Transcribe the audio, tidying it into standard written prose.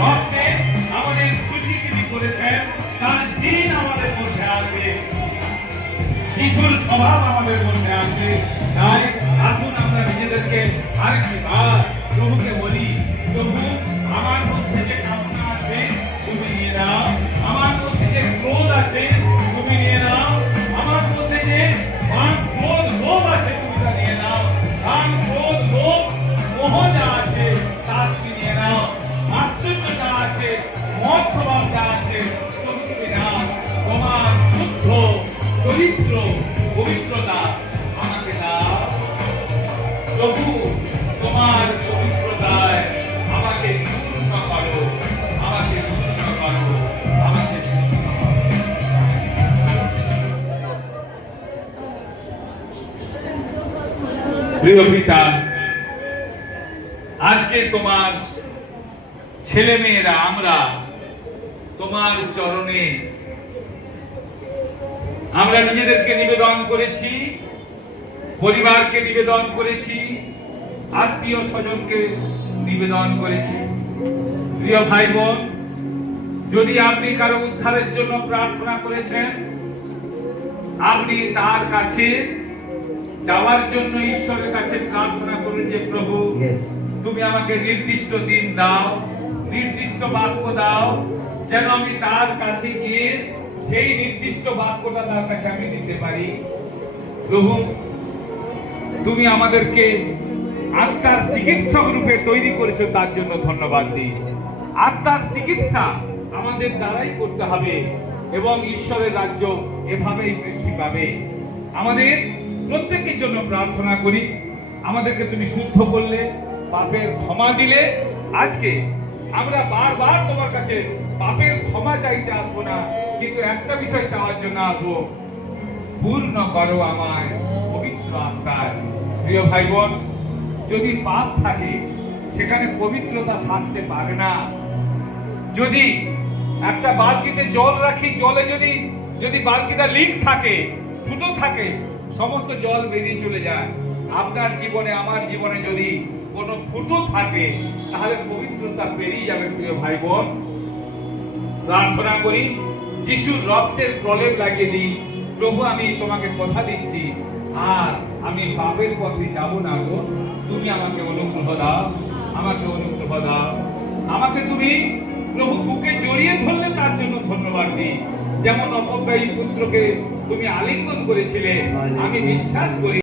রক্তে আমাদের সূচি তিনি করেছেন, তার দিন আমাদের মধ্যে আসবে, যিশুর স্বভাব আমাদের মধ্যে আসবে। তাই আসুন আমরা নিজেদেরকে আরেকটি বার প্রভুকে বলি, প্রভু আমার মধ্যে যে কামনা আছে তুমি নিয়ে নাও, আমার মধ্যে যে ক্রোধ আছে তুমি নিয়ে নাও, আমার মধ্যে যে ক্রোধ লোভ আছে তুমি তা নিয়ে নাও, কাম ক্রোধ লোভ মোহ যা আছে তা তুমি নিয়ে নাও, মাতৃত্ব যা আছে মদ প্রভাব যা আছে তুমি নাও, তোমার শুদ্ধ পবিত্র পবিত্রতা আমাকে দাও প্রভু, তোমার পবিত্রতায় আমাকে পূর্ণ করো, আমাকে পূর্ণ করো, আমাকে পূর্ণ করো। প্রিয় পিতা, আজকে তোমার ছেলে মেয়েরা আমরা তোমার চরণে আমরা নিজেদেরকে নিবেদন করেছি, পরিবারকে নিবেদন করেছি, আত্মীয় স্বজনকে নিবেদন করেছি। প্রিয় ভাই বোন, যদি আপনি কারো উদ্ধারের জন্য প্রার্থনা করেছেন, আপনি তার কাছে যাওয়ার জন্য ঈশ্বরের কাছে প্রার্থনা করুন যে প্রভু তুমি আমাকে নির্দিষ্ট দিন দাও, নির্দিষ্ট বাক্য দাও, যেন আমি তার কাছে গিয়ে সেই নির্দিষ্ট বাক্যটা তার কাছে আমি দিতে পারি। প্রভু তুমি আমাদেরকে আত্মার চিকিৎসক রূপে তৈরি করেছো, তার জন্য ধন্যবাদ দিই। আত্মার চিকিৎসা আমাদের দ্বারাই করতে হবে এবং ঈশ্বরের রাজ্য এভাবেই বৃদ্ধি পাবে। আমাদের প্রত্যেকের জন্য প্রার্থনা করি, আমাদেরকে তুমি শুদ্ধ করলে, পাপের ক্ষমা দিলে। আজকে আমরা বারবার তোমার কাছে পাপের ক্ষমা চাইতে আসবো না, কিন্তু একটা বিষয় চাওয়ার জন্য আসবো, পূর্ণ করো আমায় পবিত্র আত্মায়। প্রিয় ভাই বোন, যদি পাপ থাকে সেখানে পবিত্রতা থাকতে পারে না। যদি একটা বালতিতে জল রাখি, জলে যদি বালতিটা লিক থাকে, ফুটো থাকে, সমস্ত জল বেরিয়ে চলে যায়। আপনার জীবনে আমার জীবনে যদি কোনো ফুটো থাকে তাহলে পবিত্রতা বেরিয়ে যাবে। প্রিয় ভাই বোন, প্রার্থনা করি, যিশুর রক্তের প্রলেপ লাগিয়ে দিই। প্রভু আমি তোমাকে কথা দিচ্ছি, আর আমি পাপের পথে যাব না গো, তুমি আমাকে অনুগ্রহ দাও, আমাকে অনুগ্রহ দাও। আমাকে তুমি প্রভু বুকে জড়িয়ে ধরলে তার জন্য ধন্যবাদ দিই। যেমন অপব্যয়ী পুত্রকে তুমি আলিঙ্গন করেছিলে, আমি বিশ্বাস করি